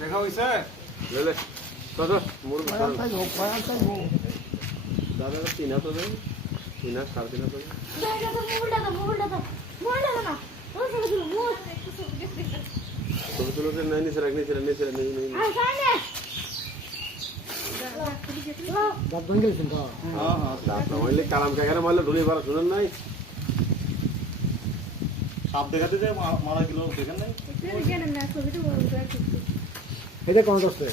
দেখা হয়েছে দাদা 3 হাত হবে 3 হাত 3.5 হাত হবে ছবি তুলোকে নাই নিচে রাখ নিচে কালাম কাকারে মারলে ধুলি পারা শুনেন নাই সাপ দেখাতে যায় মারা গেল দেখেন নাই এটা কোন দোস্তে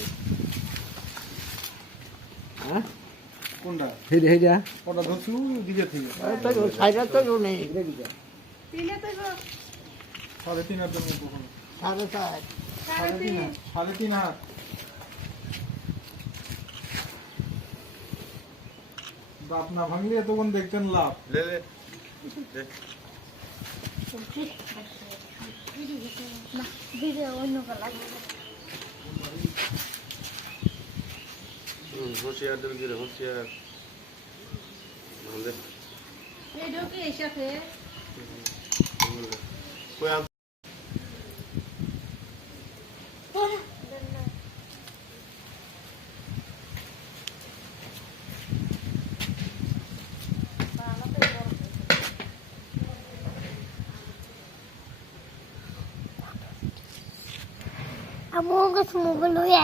হ্যাঁ কোনটা হেডা ওটা ধরছু দিকে থেকে তাই সাইডা তো নেই এটা দিকে 3.5 হাত জমি কখনো 4.5 3.5 হাত বাপ না ভাঙলে তখন দেখতেন লাভ होशियार दिल गिरे होशियार कोई Amo ang gusto mo ba, Luya?